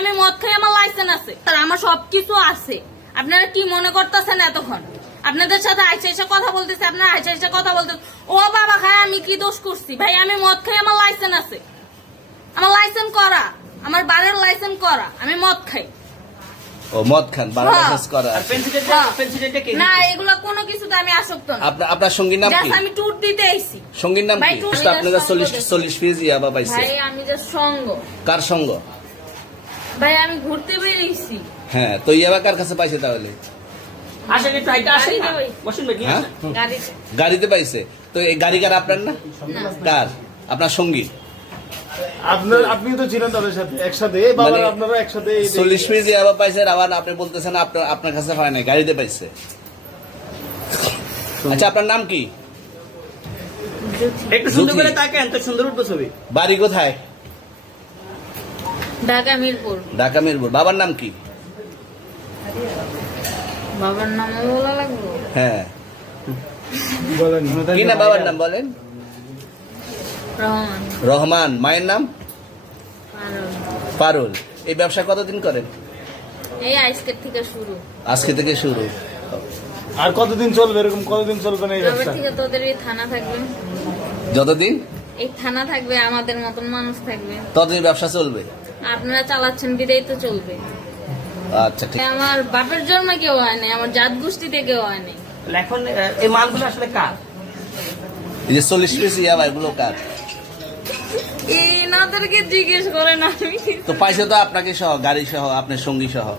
আমি মদ খাই, আমার লাইসেন্স আছে, আর আমার সবকিছু আছে। আপনারা কি মনে করতেছেন এতক্ষণ? আপনাদের সাথে আইসা কথা বলতেছে, আপনারা আইসা কথা বলতেছে। ও বাবা খায়, আমি কি দোষ করছি? ভাই আমি মদ খাই, আমার লাইসেন্স আছে, আমার লাইসেন্স করা, আমার বারের লাইসেন্স করা, আমি মদ খাই। ও মদ খান, বারো লাইসেন্স করা। না, এগুলো কোনো কিছুতে আমি আসক্ত না। আপনার সঙ্গীর নাম কি? আমি ট্যুর দিতে আইছি। সঙ্গীর নাম কি? আপনারা 40 পিস ইয়াবা পাইছে। ভাই আমি যে সঙ্গ। কার সঙ্গ? ভাই আমি ঘুরতে বেরিয়েছি। হ্যাঁ, তো ইয়াবা কার কাছে পাইছে তাহলে? আসেন একটু হাইটা আসেন না। বসুন ভাই, হ্যাঁ? গাড়িতে। গাড়িতে পাইছে। তো এই গাড়ি কার, আপনার না? কার? আপনার সঙ্গী? আপনি তো ছিলেন তাদের সাথে একসাথে, বাবা আপনারা একসাথে 40 পিস ইয়াবা পাইছে, আবার আপনি বলতেছেন আপনার কাছে পায় নাই, গাড়িতে পাইছে। আচ্ছা, আপনার নাম কি? একটু সুন্দর করে তাকান, তো সুন্দর উঠবো ছবি। বাড়ি কোথায়? ঢাকা মিরপুর। ঢাকা মিরপুর। বাবার নাম কি? বাবার নাম বলা লাগবে? হ্যাঁ, বলেন কি না বাবার নাম বলেন? রহমান। রহমান। মায়ের নাম? পারুল। পারুল। এই ব্যবসা কতদিন করেন? এই আজকের থেকে শুরু। আজকে থেকে শুরু। আর কতদিন চলবে, এরকম কতদিন চলবে না এই তবে ব্যবসা? থেকে তোদের এই থানা থাকবে, যতদিন এই থানা থাকবে, আমাদের মতন মানুষ থাকবে, ততদিন ব্যবসা চলবে। আপনারা চালাচ্ছেন বিদায় তো চলবে। আচ্ছা, ঠিক। আমার বাপের জন্মে কেউ হয় নাই, আমার জাত গোষ্ঠীতে কেউ হয় নাই। এখন এই মালগুলো আসলে কার? এই যে 40 পিস ইয়াবা, এগুলো কার? এনাদেরকে জিজ্ঞেস করেন। আমি তো পাইছে তো আপনাকে সহ, গাড়ি সহ, আপনার সঙ্গী সহ।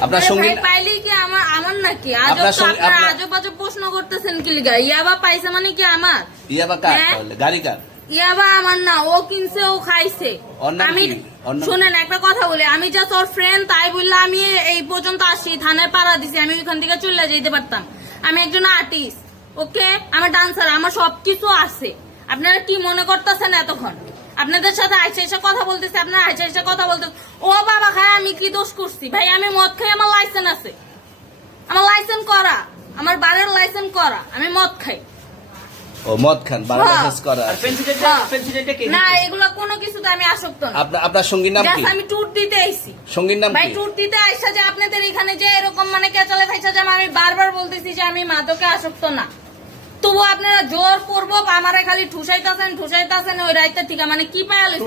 আপনার সঙ্গী পাইলে কি আমার নাকি? আপনার সঙ্গে- আপনার- আজব আজব প্রশ্ন করতেছেন কি লিগা? ইয়াবা পাইছে মানে কি আমার? ইয়াবা কার হ্যাঁ? তাহলে? গাড়ি কার? ইয়াবা আমার না, ও কিনছে, ও খাইছে। ওর নাম আমি কি? ওর নাম- শুনেন একটা কথা বলি, আমি জাস্ট ওর ফ্রেন্ড, তাই বললে আমি এই পর্যন্ত আসি, থানায় পাড়া দিছি, আমি ওইখান থেকে চলে যেতে পারতাম। আমি একজন আর্টিস্ট, ওকে, আমার ডান্সার, আমার সবকিছু আছে। আপনারা কি মনে করতেছেন এতক্ষণ? আপনাদের সাথে আইসা কথা বলতেছে, আপনারা আইসা কথা বলতেছে। ও বাবা খায়, আমি কি দোষ করছি? ভাই আমি মদ খাই, আমার লাইসেন্স আছে, আমার লাইসেন্স করা, আমার বারের লাইসেন্স করা, আমি মদ খাই। ও মদ খান, বারো লাইসেন্স করা। আর পেন্সিলটা কে? না, এগুলো কোনো কিছুতে আমি আসক্ত না। আপনার সঙ্গীর নাম কি? Just আমি ট্যুর দিতে আইছি। সঙ্গীর নাম ভাই কি? ট্যুর দিতে আইসা যে আপনাদের এখানে যে এরকম মানে কেচালে খাইছা, যে আমি বারবার বলতেছি যে আমি মাদকে আসক্ত না, তবু আপনারা জোর করবো আমারে খালি ঠুসাইতেছেন ওই রাইতে থেকে, মানে কি পায়াল